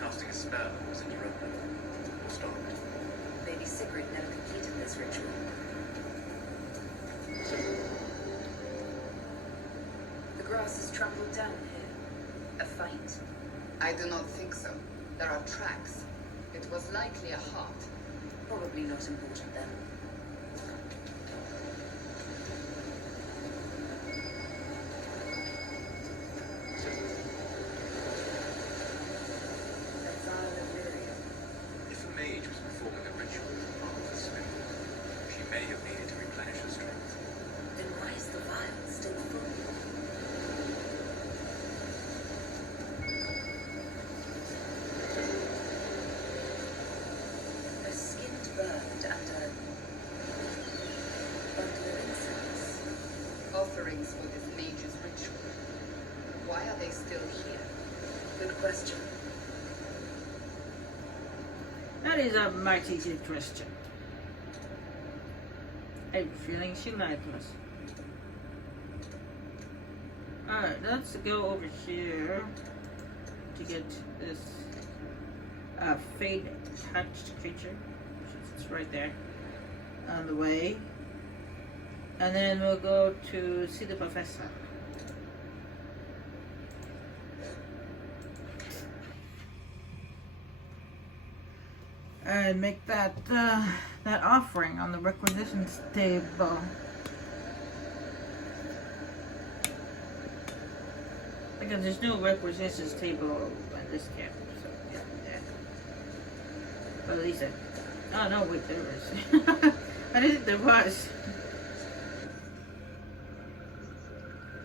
casting a spell was interrupted. Or stopped. Maybe Sigrid never completed this ritual. The grass is trampled down here. A fight? I do not think so. There are tracks. It was likely a heart. Probably not important then. If a mage was performing a ritual as a part of the spell, she may have needed to replenish her strength. Then why is the vial still full? A skinned bird and a bundle of incense. Offerings for this mage's ritual. Why are they still here? Good question. That is a mighty good question. I have a feeling she lied to us. Alright, let's go over here to get this fade touched creature. It's right there on the way. And then we'll go to see the professor. And make that that offering on the requisitions table. Because there's no requisitions table at this camp, so yeah. Well, at least oh no, wait, there is. I didn't think there was.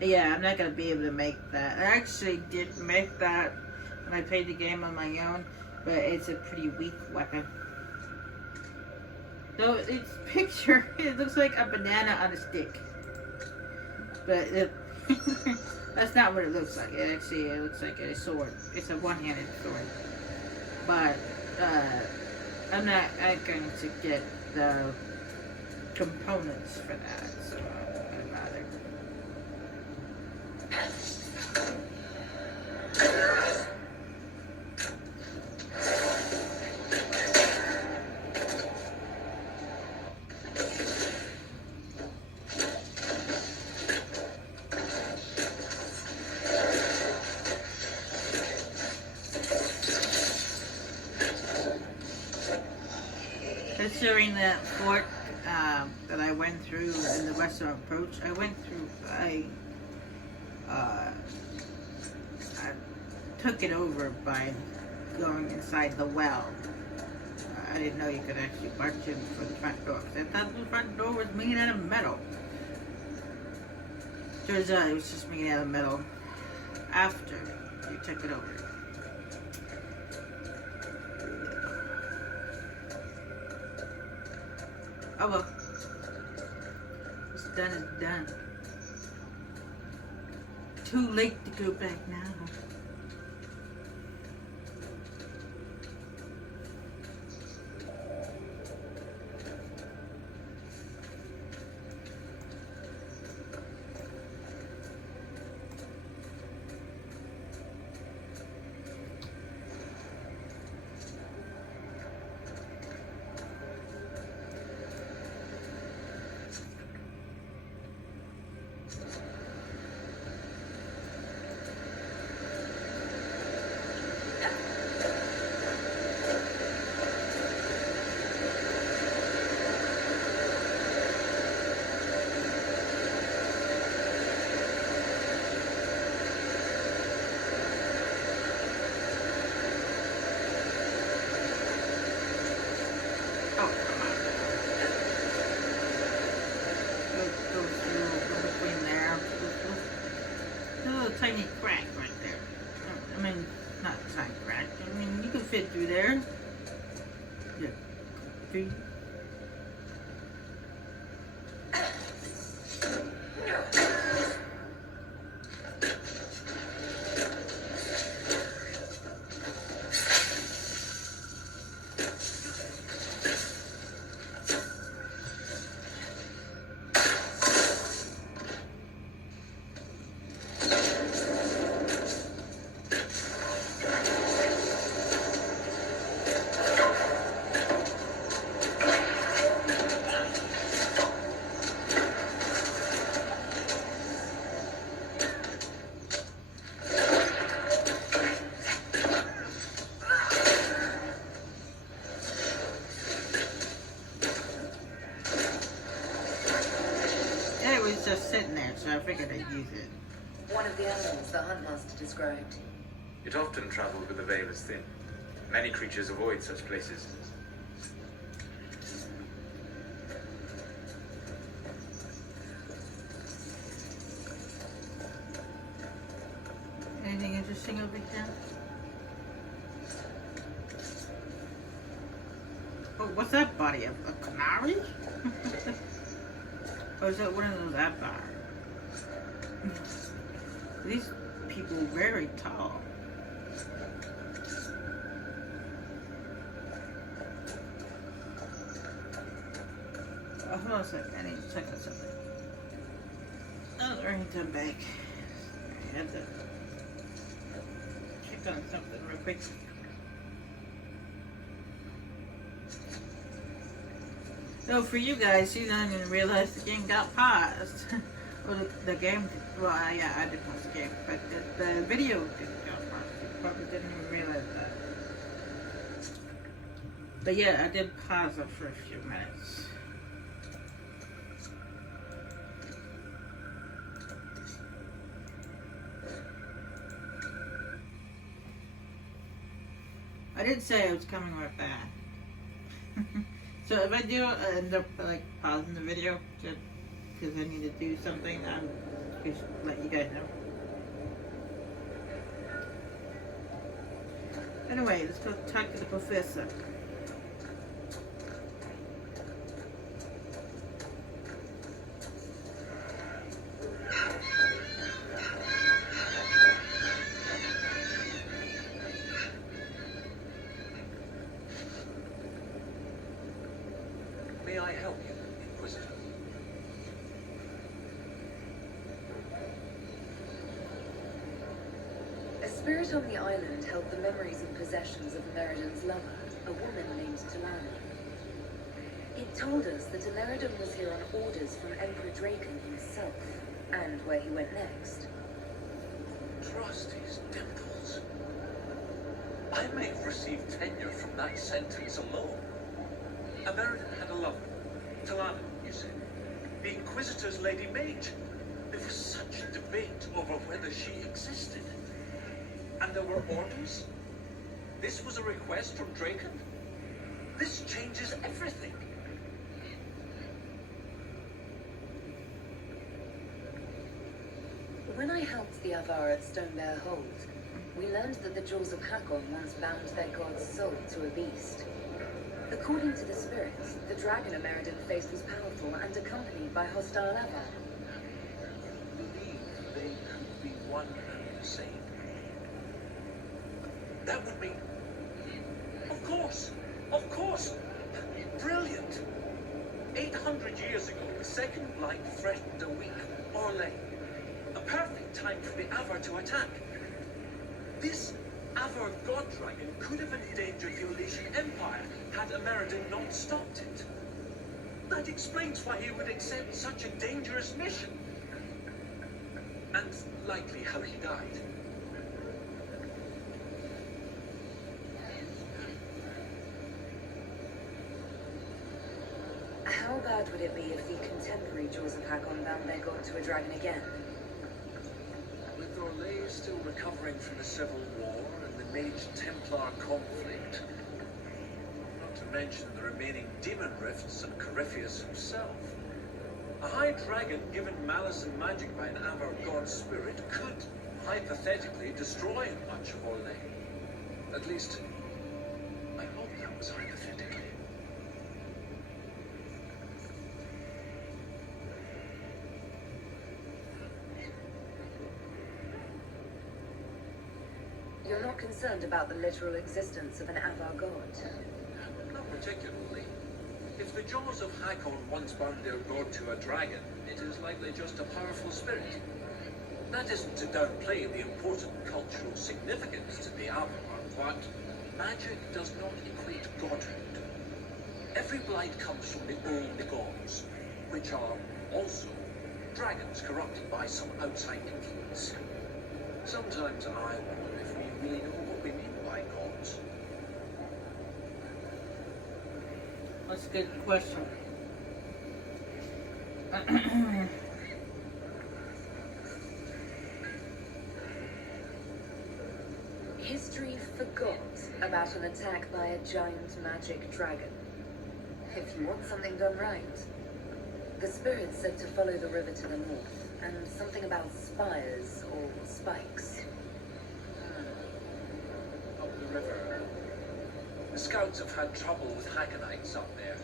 Yeah, I'm not gonna be able to make that. I actually did make that when I played the game on my own. But it's a pretty weak weapon. So its picture, it looks like a banana on a stick. But that's not what it looks like. It looks like a sword. It's a one-handed sword. But I'm not going to get the components for that, so I'm not gonna bother. Considering that fort that I went through in the Western Approach, I took it over by going inside the well. I didn't know you could actually march in for the front door. I thought the front door was made out of metal. Turns out it was just made out of metal after you took it over. Oh well. What's done is done. Too late to go back now. Tiny crack right there. I mean, not a tiny crack. I mean, you can fit through there. Yeah. See? it, so I figured I'd use it. One of the animals the Huntmaster described. It often travelled with the veil as thin. Many creatures avoid such places. Anything interesting over here? Oh, what's that body? A canary? Or is that one of those Avatar? These people are very tall. Oh, hold on a second. I need to check on something. Oh, I need to back. I had to check on something real quick. So for you guys, you don't even realize the game got paused. Well, the game, well, yeah, I did pause the game, but the video didn't go paused. You probably didn't even realize that. But yeah, I did pause it for a few minutes. I did say I was coming right back. So if I do end up like pausing the video just because I need to do something, I'm just let you guys know. Anyway, let's go talk to the professor. May I help you, Inquisitor? A spirit on the island held the memories and possessions of Meriden's lover, a woman named Talana. It told us that Meridan was here on orders from Emperor Draken himself, and where he went next. Trust his dimples. I may have received tenure from that sentence alone. American had a lover. Talana, you said. The Inquisitor's Lady Mage. There was such a debate over whether she existed. And there were orders? This was a request from Draken? This changes everything. When I helped the Avar at Stonebear Hold, we learned that the Jaws of Hakkon once bound their god's soul to a beast. According to the spirits, the dragon Meridan faced was powerful and accompanied by hostile Avar. Believe they could be one and the same. That would mean... Of course! Of course! Brilliant! 800 years ago, the second blight threatened a weak Orlais. A perfect time for the Avar to attack. This Avar god dragon could have endangered the Olesian Empire had Meridan not stopped it. That explains why he would accept such a dangerous mission. And likely how he died. How bad would it be if the contemporary Jaws of Hakkon bound their god to a dragon again? With Orlais still recovering from the Civil War and the Mage-Templar conflict, not to mention the remaining demon rifts and Corypheus himself, a high dragon given malice and magic by an Avar god spirit could, hypothetically, destroy much of Orlais. At least, I hope that was hypothetically. You're not concerned about the literal existence of an Avar god? Not particularly. If the Jaws of Hakkon once bound their god to a dragon, it is likely just a powerful spirit. That isn't to downplay the important cultural significance to the Avar, but magic does not equate godhood. Every blight comes from the old gods, which are also dragons corrupted by some outside influence. Sometimes I wonder if we really know what we mean by gods. That's a good question. forgot about an attack by a giant magic dragon. If you want something done right. The spirit said to follow the river to the north, and something about spires or spikes. Up the river. The scouts have had trouble with Hakkonites up there.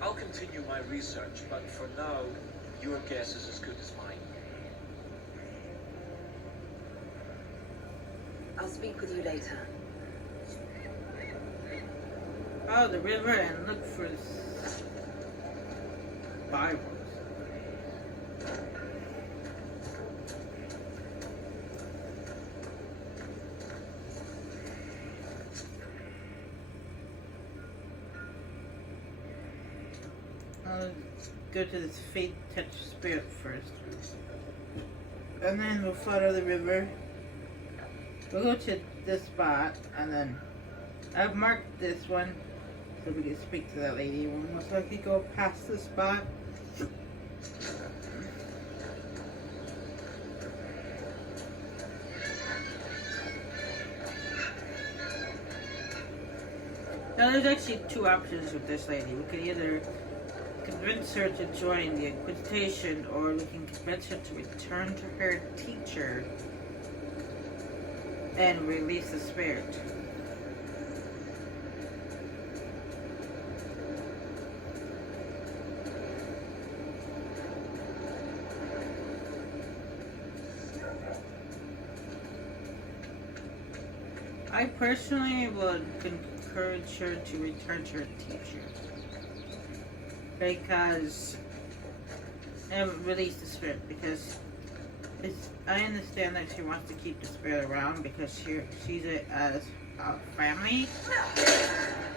I'll continue my research, but for now, your guess is as good as mine. I'll speak with you later. Follow the river and look for Bibles. I'll go to this faith touch spirit first. And then we'll follow the river. We'll go to this spot, and then I've marked this one so we can speak to that lady. We'll most likely go past the spot. Now there's actually two options with this lady. We could either convince her to join the Inquisition, or we can convince her to return to her teacher and release the spirit. I personally would encourage her to return to her teacher, because and release the spirit, because I understand that she wants to keep the spirit around because she sees it as a family.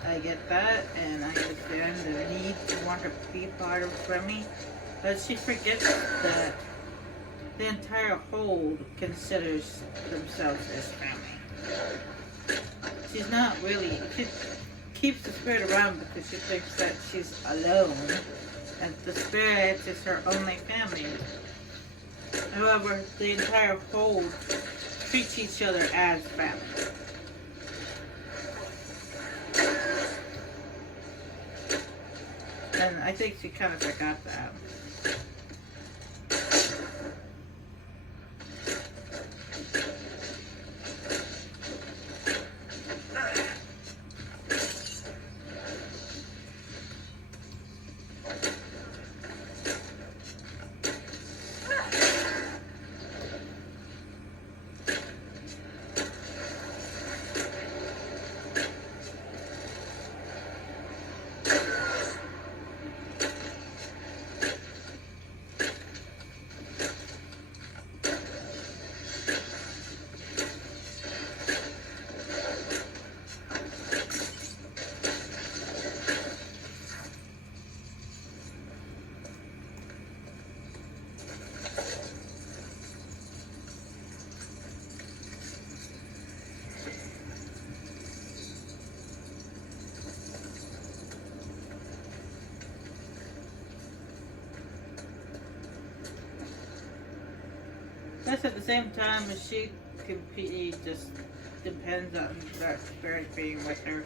I get that, and I understand the need to want her to be part of the family, but she forgets that the entire hold considers themselves as family. She's not really, she keeps the spirit around because she thinks that she's alone, and the spirit is her only family. However, the entire hold treats each other as family. And I think she kind of forgot that. Plus, at the same time, if she completely just depends on that spirit being with her,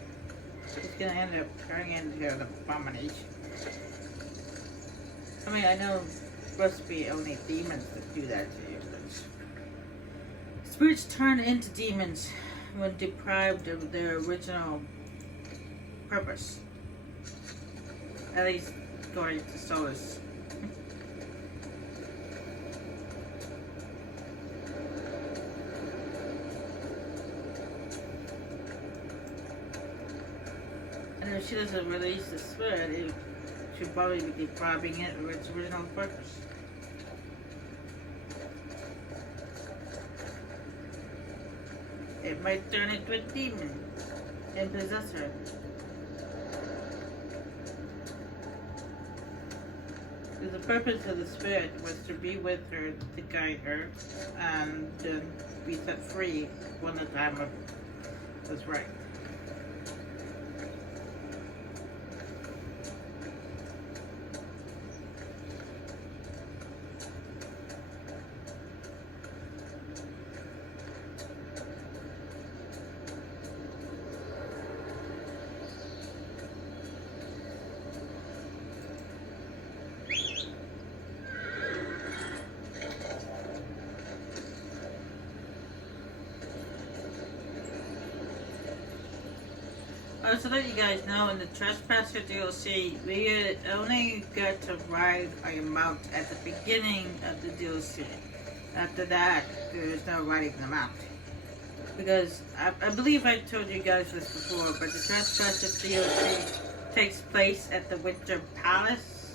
it's gonna end up turning into an abomination. I mean, I know it's supposed to be only demons that do that to you, but spirits turn into demons when deprived of their original purpose. At least according to Solus. And if she doesn't release the spirit, it should probably be depriving it of its original purpose. It might turn into a demon and possess her. The purpose of the spirit was to be with her, to guide her, and be set free when the time was right. So let you guys know, in the Trespasser DLC, we only got to ride a mount at the beginning of the DLC. After that, there's no riding the mount. Because I believe I told you guys this before, but the Trespasser DLC takes place at the Winter Palace.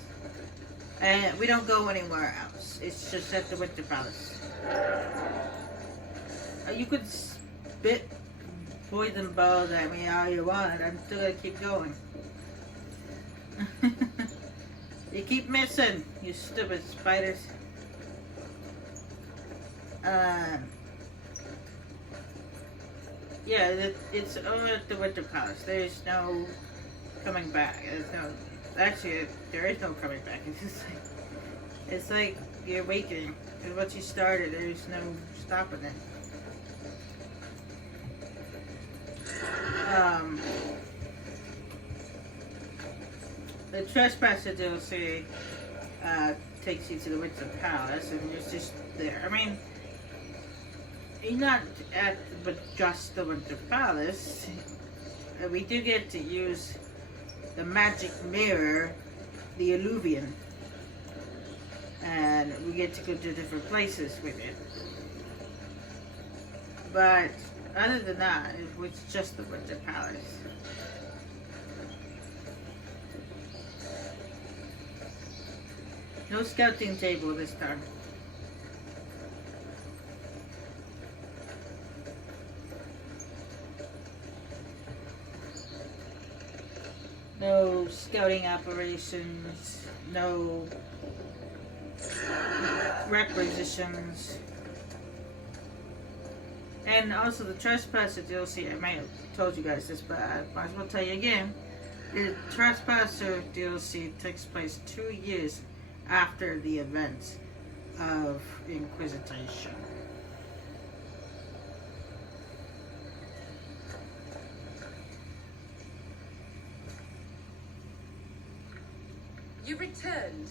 And we don't go anywhere else. It's just at the Winter Palace. You could spit poison balls at me all you want. I'm still gonna keep going. You keep missing, you stupid spiders. Yeah, it's over at the Winter Palace. There's no coming back. Actually, there is no coming back. It's like you're awakening. Because once you started, there's no stopping it. The Trespasser DLC takes you to the Winter Palace, and you're just there. I mean, you're not at but just the Winter Palace. We do get to use the magic mirror, the Illuvian, and we get to go to different places with it. But other than that, it was just the Winter Palace. No scouting table this time. No scouting operations, no requisitions. And also the Trespasser DLC, I might have told you guys this, but I might as well tell you again. The Trespasser DLC takes place 2 years after the events of Inquisition. You returned.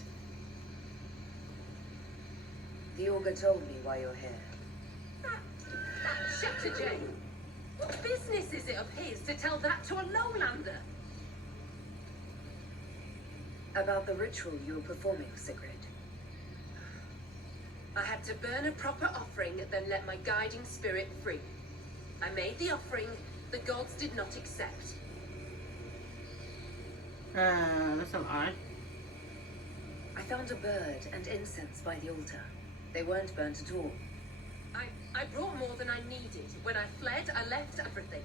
The Augur told me why you're here. That Scepter Jane. What business is it of his to tell that to a lowlander? About the ritual you were performing, Sigrid. I had to burn a proper offering, then let my guiding spirit free. I made the offering, the gods did not accept. That's a lie. I found a bird and incense by the altar. They weren't burnt at all. I brought more than I needed. When I fled, I left everything.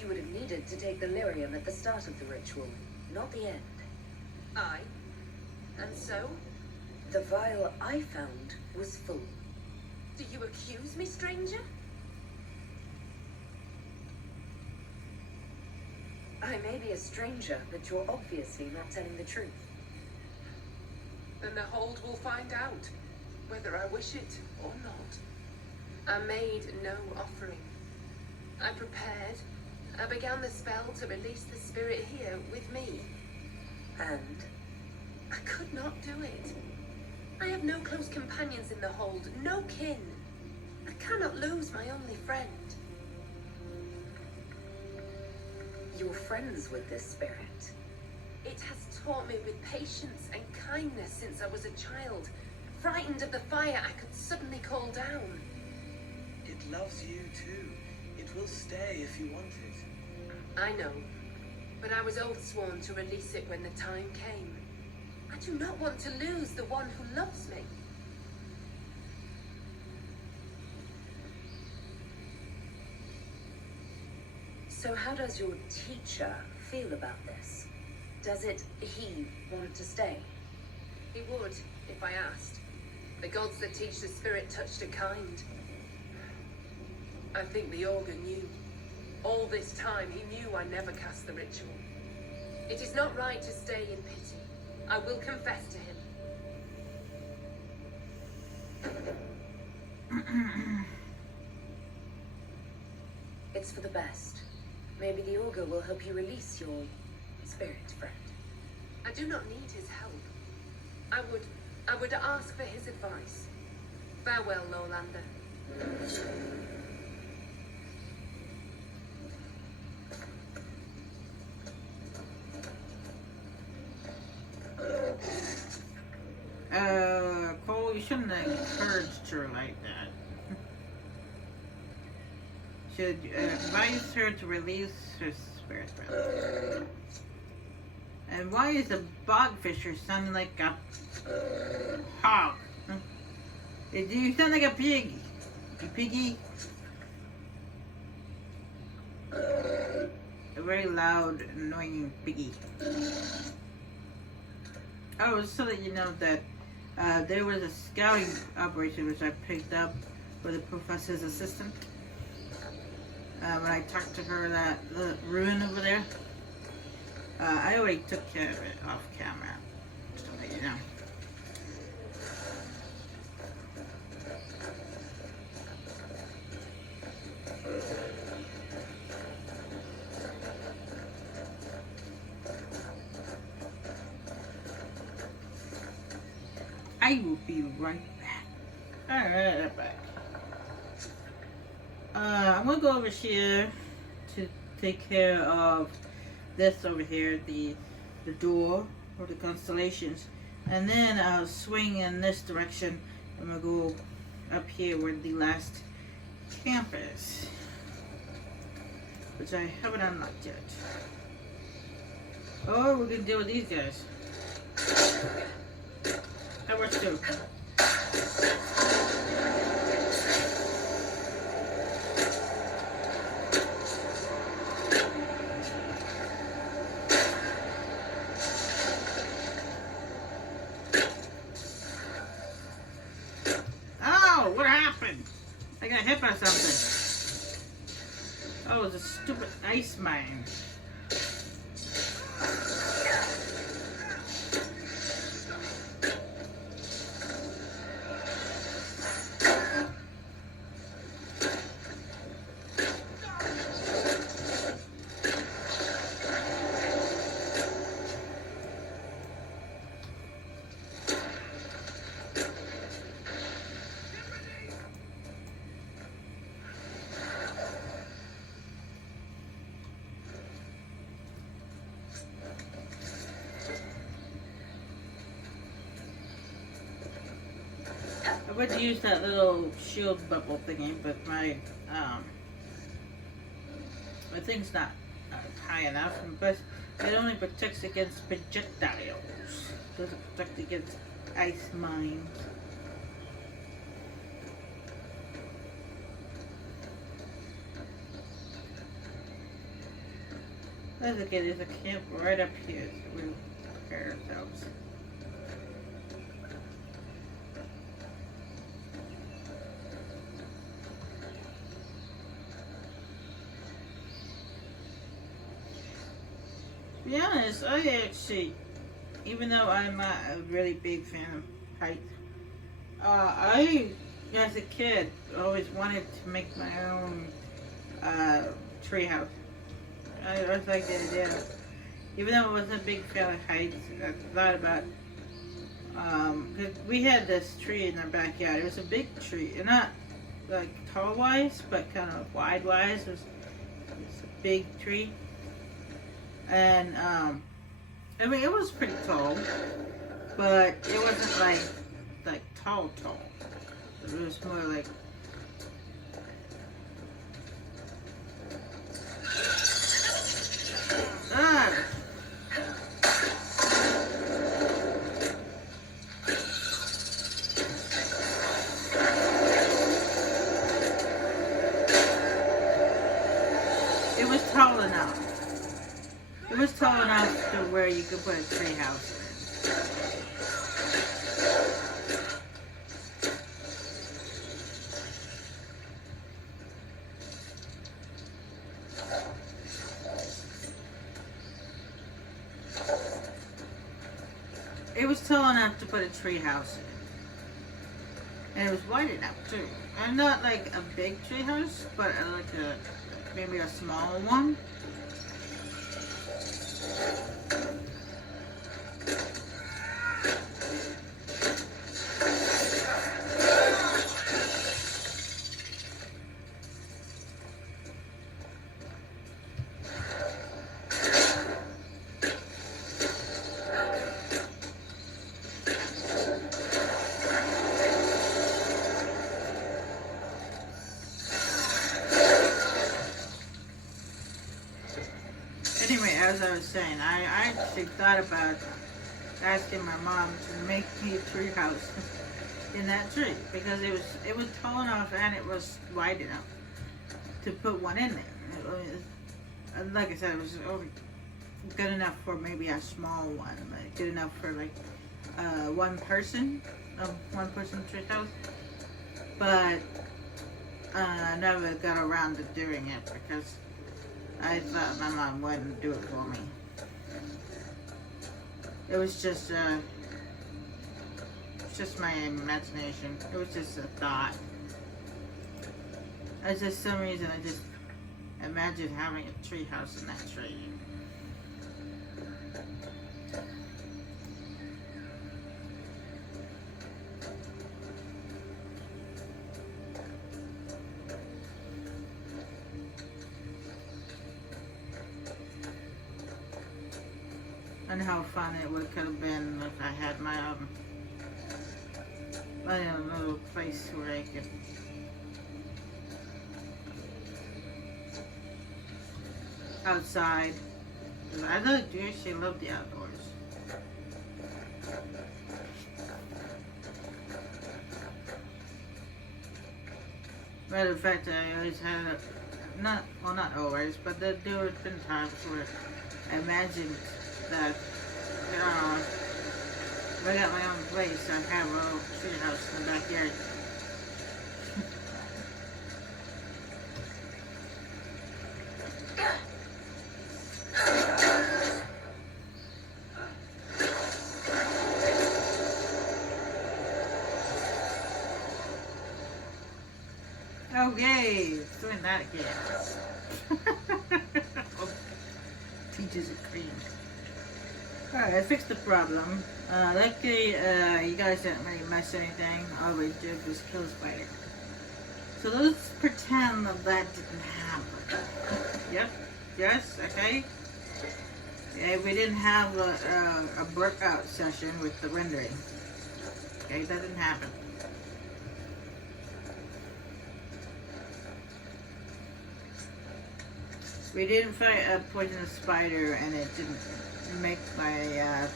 You would have needed to take the lyrium at the start of the ritual, not the end. And so? The vial I found was full. Do you accuse me, stranger? I may be a stranger, but you're obviously not telling the truth. Then the hold will find out, whether I wish it or not. I made no offering. I prepared. I began the spell to release the spirit here with me. And I could not do it. I have no close companions in the hold, no kin. I cannot lose my only friend. you're friends with this spirit. It has taught me with patience and kindness since I was a child. Frightened of the fire I could suddenly call down. It loves you too. It will stay if you want it. I know, but I was oath-sworn to release it when the time came. I do not want to lose the one who loves me. So how does your teacher feel about this? Does he want to stay? He would, if I asked. The gods that teach the spirit touched are kind. I think the Augur knew. All this time, he knew I never cast the ritual. It is not right to stay in pity. I will confess to him. It's for the best. Maybe the Augur will help you release your spirit friend. I do not need his help. I would ask for his advice. Farewell, Lowlander. shouldn't have encouraged her like that. Should advise her to release her spirit. And why is a bogfisher sounding like a hog? You sound like a pig. You piggy. A very loud, annoying piggy. Oh, so that you know that there was a scouting operation which I picked up for the professor's assistant. When I talked to her that the ruin over there, I already took care of it off camera. Just to let you know. I will be right back. Alright, I'm back. I'm gonna go over here to take care of this over here, the door or the constellations, and then I'll swing in this direction. I'm gonna go up here where the last camp is, which I haven't unlocked yet. Oh, we're gonna deal with these guys. That works too. Oh, what happened? I got hit by something. Oh, it was a stupid ice mine. I would use that little shield bubble thingy, but my thing's not high enough, but it only protects against projectiles. It doesn't protect against ice mines. That's okay, there's a camp right up here, so we'll prepare ourselves. To be honest, I actually, even though I'm not a really big fan of heights, I, as a kid, always wanted to make my own treehouse. I always liked the idea. Even though I wasn't a big fan of heights, I thought about, cause we had this tree in our backyard. It was a big tree, and not like tall wise, but kind of wide wise. It was a big tree. And, I mean, it was pretty tall, but it wasn't like tall. It was more like, it was tall enough. It was tall enough to where you could put a tree house in. It was tall enough to put a tree house in. And it was wide enough too. And not like a big tree house, but like maybe a small one. as I was saying, I actually thought about asking my mom to make me a tree house in that tree because it was tall enough and it was wide enough to put one in there. Like I said, it was good enough for maybe a small one, like good enough for like one person tree house. But I never got around to doing it because I thought my mom wouldn't do it for me. It was just my imagination. It was just a thought. I just, some reason, I just imagined having a tree house in that tree. And how fun it would could have been if I had my little place where I could outside. I really do actually love the outdoors. Matter of fact, I always had not always, but there have been times where I imagined that, you know, if I got my own place, I'd have a little tree house in the backyard. Okay, doing that again. Teaches it cream. Alright, I fixed the problem. Luckily, you guys didn't really mess anything. All we did was kill a spider. So let's pretend that didn't happen. Yep. Yes. Okay. Yeah, we didn't have a workout session with the rendering. Okay, that didn't happen. We didn't fight a poisonous spider, and it didn't make my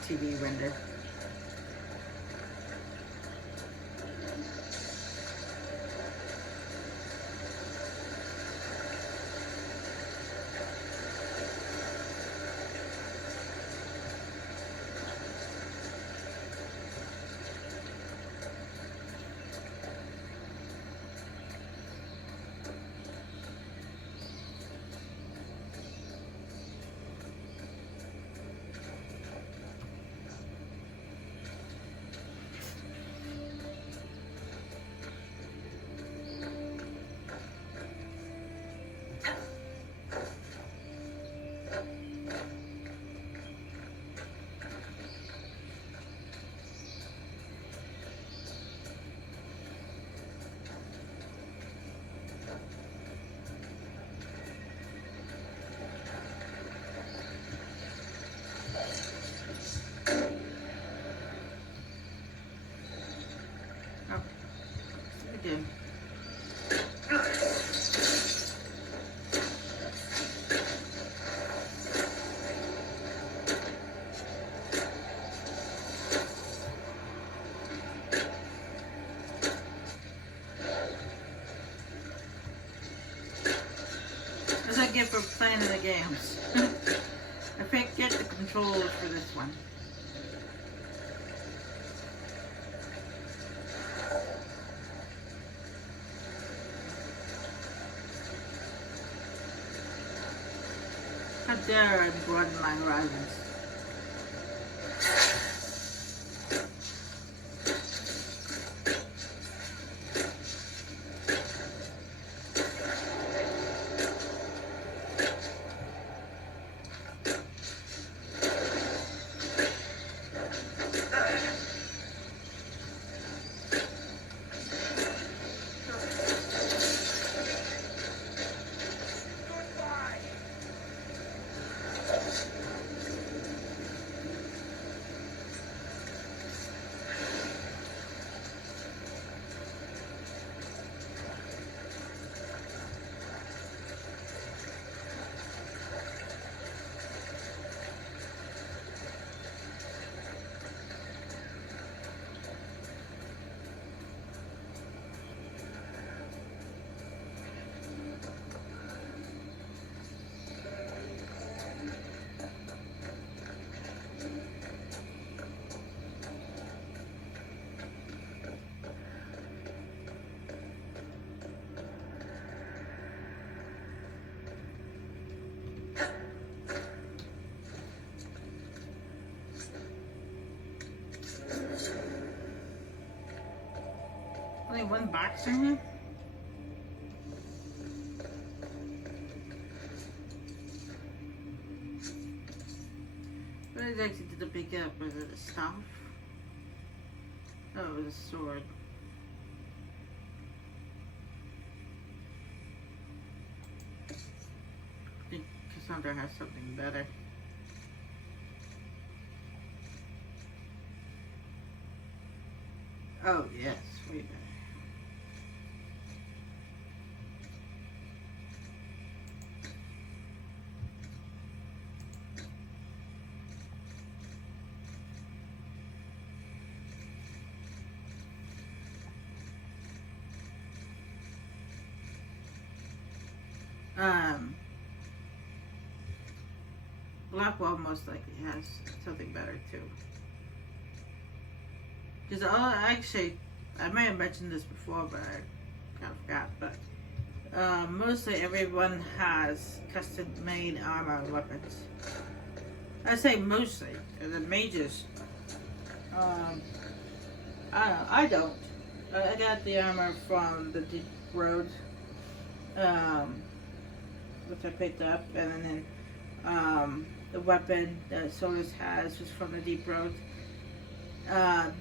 TV render. Again. As I get for playing the games. I forget the controls for this one. How dare I broaden my horizons. one box in here? What exactly did it pick up? Was it a staff? Oh, it was a sword. I think Cassandra has something better. Oh, yes, way better. Blackwell most likely has something better too. Because actually, I may have mentioned this before, but I kind of forgot. But mostly everyone has custom-made armor and weapons. I say mostly, because the mages. I don't. I got the armor from the Deep Road, which I picked up, and then the weapon that Solus has was from the Deep Road.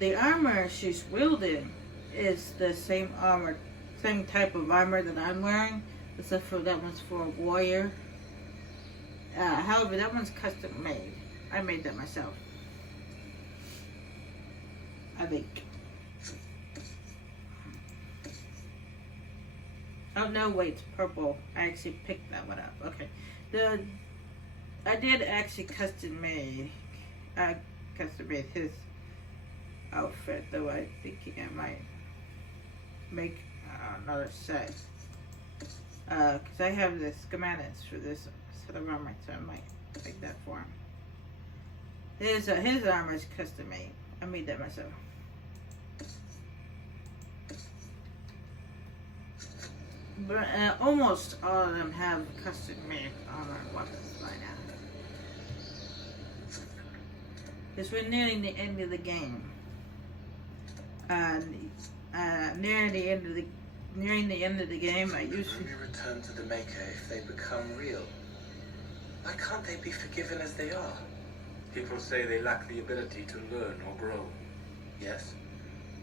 The armor she's wielding is the same type of armor that I'm wearing, except for that one's for a warrior. However, that one's custom made. I made that myself. I think. Oh no, wait, it's purple. I actually picked that one up. Okay. I did actually custom made his outfit, though I think I might make another set. Because I have the schematics for this set of armor, so I might make that for him. His armor is custom made. I made that myself. But almost all of them have custom made armor and weapons by now. Because we're nearing the end of the game. Nearing the end of the game, I usually only return to the Maker if they become real. Why can't they be forgiven as they are? People say they lack the ability to learn or grow. Yes?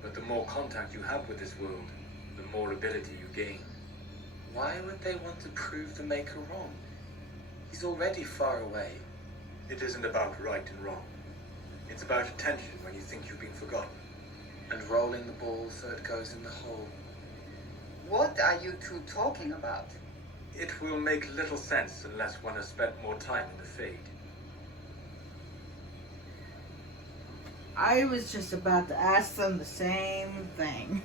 But the more contact you have with this world, the more ability you gain. Why would they want to prove the Maker wrong? He's already far away. It isn't about right and wrong. It's about attention when you think you've been forgotten. And rolling the ball so it goes in the hole. What are you two talking about? It will make little sense unless one has spent more time in the Fade. I was just about to ask them the same thing.